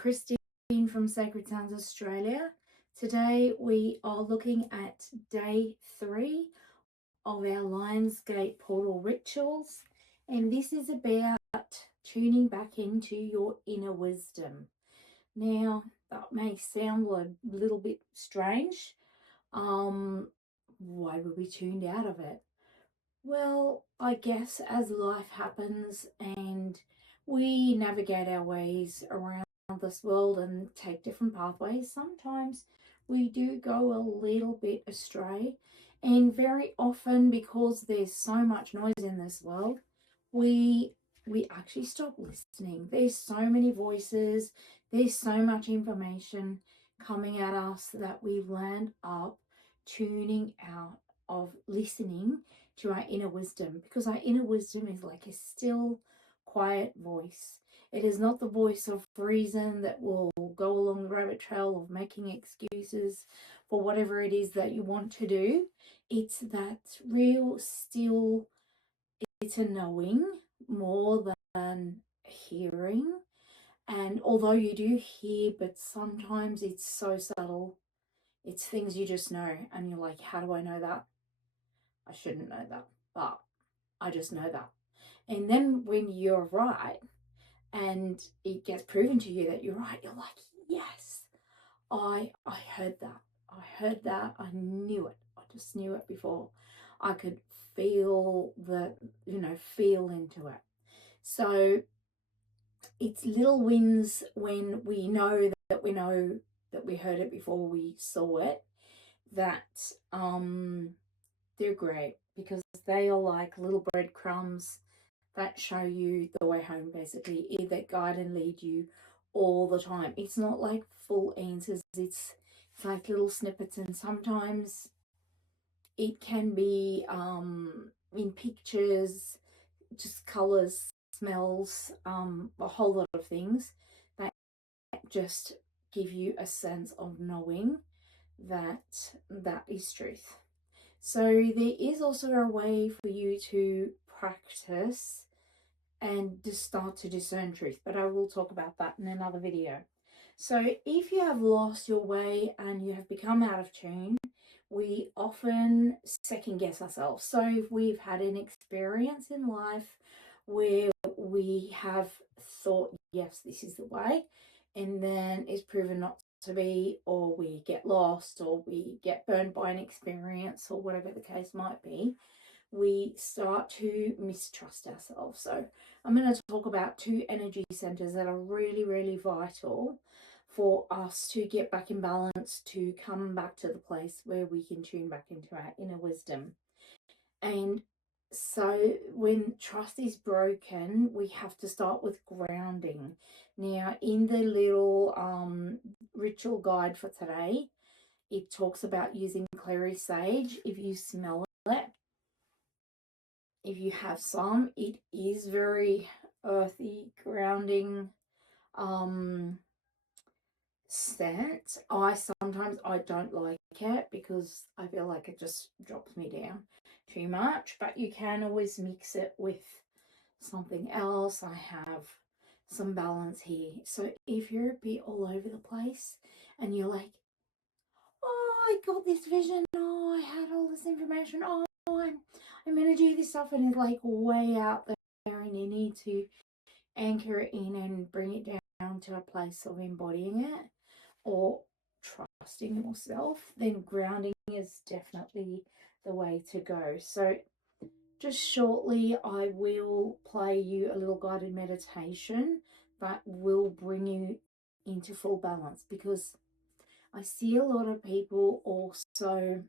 Christine from Sacred Sounds Australia. Today we are looking at day 3 of our Lionsgate portal rituals, and this is about tuning back into your inner wisdom. Now, that may sound a little bit strange. Why were we tuned out of it? Well, I guess as life happens and we navigate our ways around this world and take different pathways, sometimes we do go a little bit astray. And very often, because there's so much noise in this world, we actually stop listening. There's so many voices, there's so much information coming at us that we land up tuning out of listening to our inner wisdom, because our inner wisdom is like a still, quiet voice. It is not the voice of reason that will go along the rabbit trail of making excuses for whatever it is that you want to do. It's that real still, it's a knowing more than hearing. And although you do hear, but sometimes it's so subtle, it's things you just know, and you're like, how do I know that? I shouldn't know that, but I just know that. And then when you're right and it gets proven to you that you're right, you're like, yes, I heard that. I heard that. I knew it. I just knew it before. I could feel feel into it. So it's little wins when we know that we heard it before we saw it, that they're great, because they are like little breadcrumbs that show you the way home, basically, that guide and lead you all the time. It's not like full answers, it's like little snippets, and sometimes it can be in pictures, just colors, smells, a whole lot of things that just give you a sense of knowing that that is truth. So there is also a way for you to practice and just start to discern truth, but I will talk about that in another video. So if you have lost your way and you have become out of tune, we often second guess ourselves. So if we've had an experience in life where we have thought, yes, this is the way, and then it's proven not to be, or we get lost, or we get burned by an experience, or whatever the case might be, we start to mistrust ourselves. So I'm going to talk about 2 energy centers that are really, really vital for us to get back in balance, to come back to the place where we can tune back into our inner wisdom. And so when trust is broken, we have to start with grounding. Now, in the little ritual guide for today, it talks about using Clary Sage. If you smell it, if you have some, it is very earthy, grounding scent. I don't like it because I feel like it just drops me down too much, but you can always mix it with something else. I have some balance here. So if you're a bit all over the place and you're like, oh, I got this vision, oh, I had all this information, oh, I'm going to do this stuff, and it's like way out there, and you need to anchor it in and bring it down to a place of embodying it or trusting yourself, then grounding is definitely the way to go. So just shortly, I will play you a little guided meditation that will bring you into full balance, because I see a lot of people also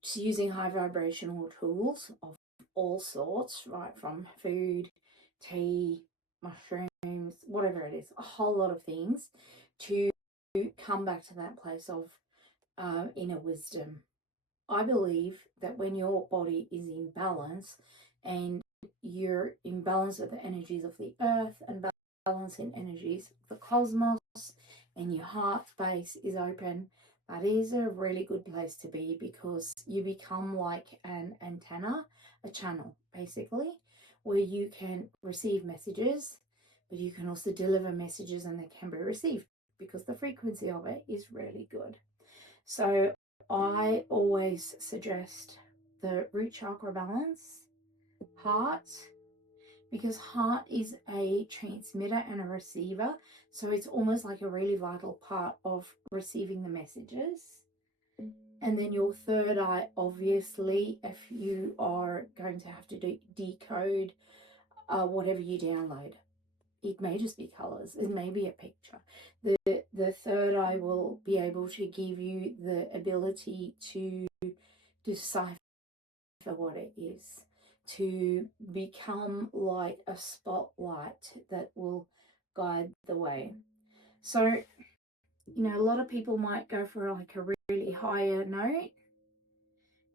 just using high vibrational tools of all sorts, right, from food, tea, mushrooms, whatever it is, a whole lot of things to come back to that place of inner wisdom. I believe that when your body is in balance and you're in balance with the energies of the earth and balance in energies of the cosmos, and your heart space is open, that is a really good place to be, because you become like an antenna, a channel basically, where you can receive messages, but you can also deliver messages and they can be received because the frequency of it is really good. So I always suggest the root chakra balance, heart, because heart is a transmitter and a receiver. So it's almost like a really vital part of receiving the messages. And then your third eye, obviously, if you are going to have to decode whatever you download. It may just be colors, it may be a picture. The third eye will be able to give you the ability to decipher what it is, to become like a spotlight that will guide the way. So, you know, a lot of people might go for like a really higher note,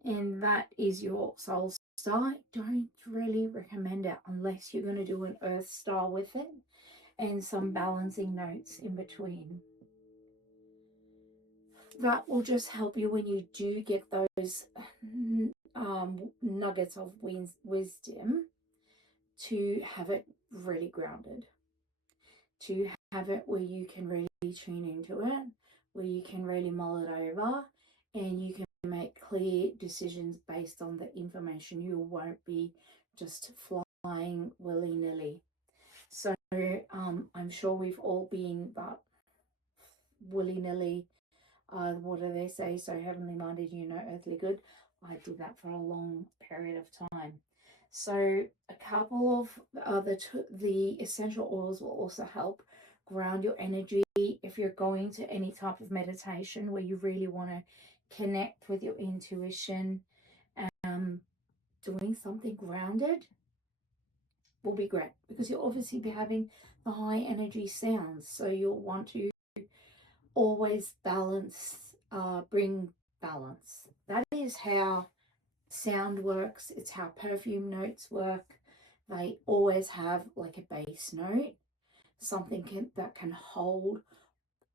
and that is your soul star. Don't really recommend it unless you're going to do an earth star with it and some balancing notes in between. That will just help you when you do get those nuggets of wisdom, to have it really grounded, to have it where you can really tune into it, where you can really mull it over, and you can make clear decisions based on the information. You won't be just flying willy-nilly. So I'm sure we've all been that willy-nilly, what do they say, so heavenly minded, you know, earthly good. I did that for a long period of time. So a couple of the essential oils will also help ground your energy. If you're going to any type of meditation where you really want to connect with your intuition, doing something grounded will be great, because you'll obviously be having the high energy sounds, so you'll want to always balance, bring balance. That is how sound works. It's how perfume notes work. They always have like a base note, something that can hold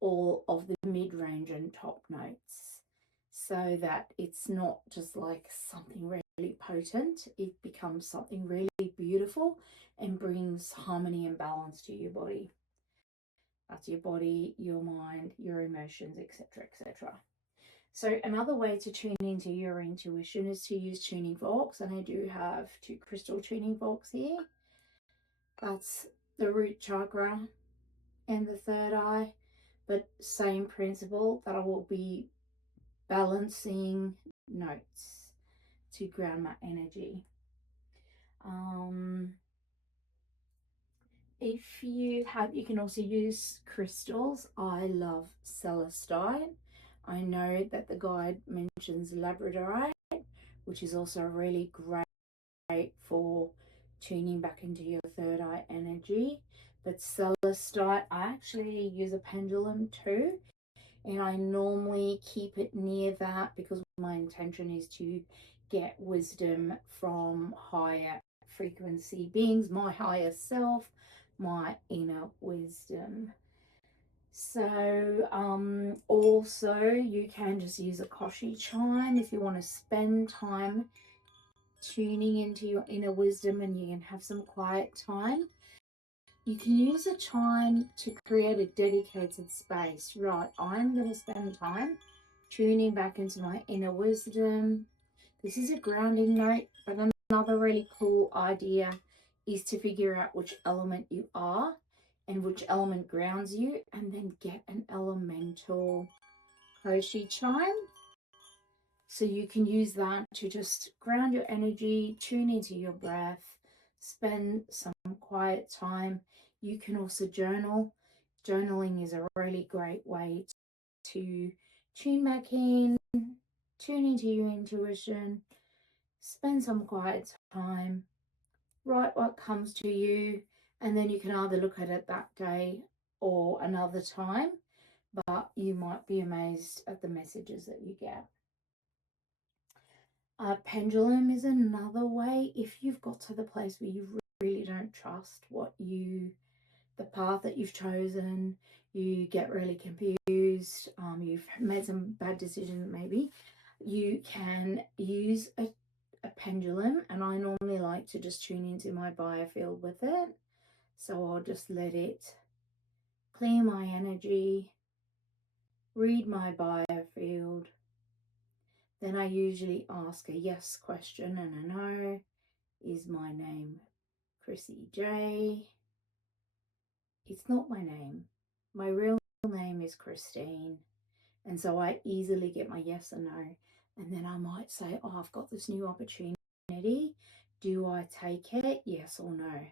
all of the mid-range and top notes, so that it's not just like something really potent. It becomes something really beautiful and brings harmony and balance to your body. That's your body, your mind, your emotions, etc., etc. So another way to tune into your intuition is to use tuning forks, and I do have 2 crystal tuning forks here. That's the root chakra and the third eye, but same principle, that I will be balancing notes to ground my energy. If you can also use crystals. I love celestine. I know that the guide mentions labradorite, which is also really great for tuning back into your third eye energy. But celestite, I actually use a pendulum too, and I normally keep it near that because my intention is to get wisdom from higher frequency beings, my higher self, my inner wisdom. So also you can just use a koshi chime if you want to spend time tuning into your inner wisdom and you can have some quiet time. You can use a chime to create a dedicated space. Right, I'm going to spend time tuning back into my inner wisdom. This is a grounding note, but another really cool idea is to figure out which element you are and which element grounds you, and then get an elemental koshi chime. So you can use that to just ground your energy, tune into your breath, spend some quiet time. You can also journal. Journaling is a really great way to tune back in, tune into your intuition, spend some quiet time, write what comes to you, and then you can either look at it that day or another time, but you might be amazed at the messages that you get. Pendulum is another way. If you've got to the place where you really don't trust the path that you've chosen, you get really confused, you've made some bad decisions maybe, you can use a pendulum, and I normally like to just tune into my biofield with it. So I'll just let it clear my energy, read my biofield. Then I usually ask a yes question and a no. Is my name Chrissy J? It's not my name. My real name is Christine. And so I easily get my yes or no. And then I might say, oh, I've got this new opportunity. Do I take it? Yes or no?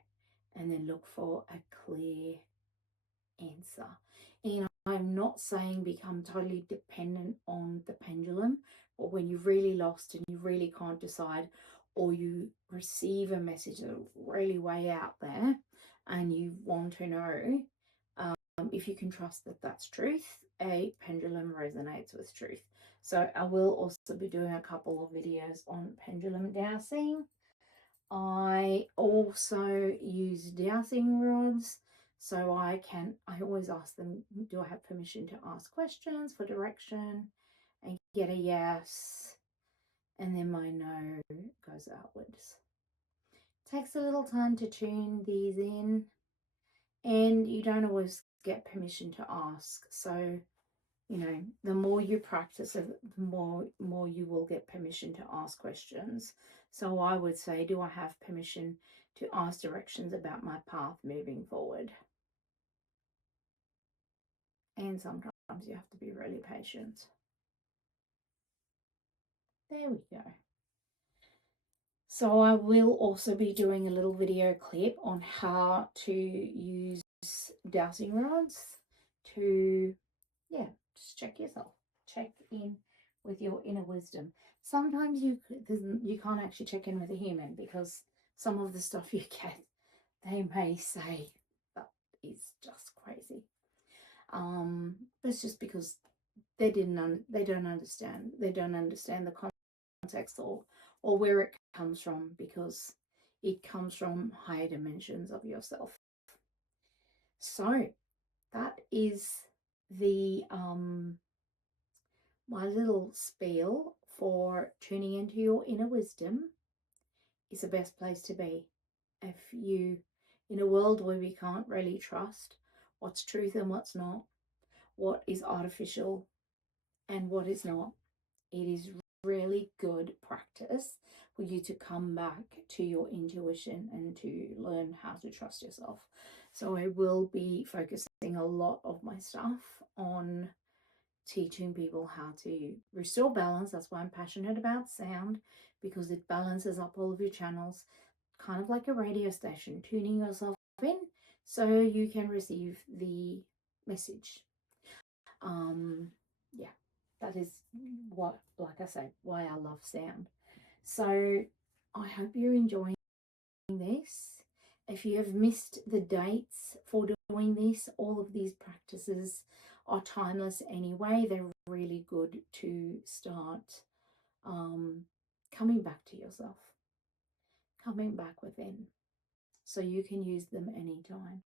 And then look for a clear answer. And I'm not saying become totally dependent on the pendulum, or when you're really lost and you really can't decide, or you receive a message that's really way out there and you want to know if you can trust that that's truth. A pendulum resonates with truth. So I will also be doing a couple of videos on pendulum dowsing. I also use dowsing rods, so I always ask them, do I have permission to ask questions for direction, and get a yes, and then my no goes outwards. Takes a little time to tune these in, and you don't always get permission to ask. So, you know, the more you practice it, the more you will get permission to ask questions. So I would say, do I have permission to ask directions about my path moving forward? And sometimes you have to be really patient. There we go. So I will also be doing a little video clip on how to use dowsing rods to, yeah, just check yourself. Check in with your inner wisdom. Sometimes you can't actually check in with a human, because some of the stuff you get, they may say that is just crazy. It's just because they don't understand the context or where it comes from, because it comes from higher dimensions of yourself. So that is the my little spiel for tuning into your inner wisdom. Is the best place to be. If you, in a world where we can't really trust what's truth and what's not, what is artificial and what is not, it is really good practice for you to come back to your intuition and to learn how to trust yourself. So I will be focusing a lot of my stuff on teaching people how to restore balance. That's why I'm passionate about sound, because it balances up all of your channels, kind of like a radio station, tuning yourself in so you can receive the message. Yeah, that is what, like I say, why I love sound. So I hope you're enjoying this. If you have missed the dates for doing this, all of these practices are timeless anyway. They're really good to start coming back to yourself, coming back within, so you can use them anytime.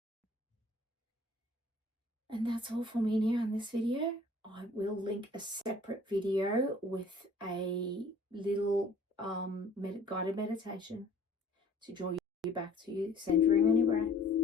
And that's all for me now in this video. I will link a separate video with a little guided meditation to draw you back to centering on your breath.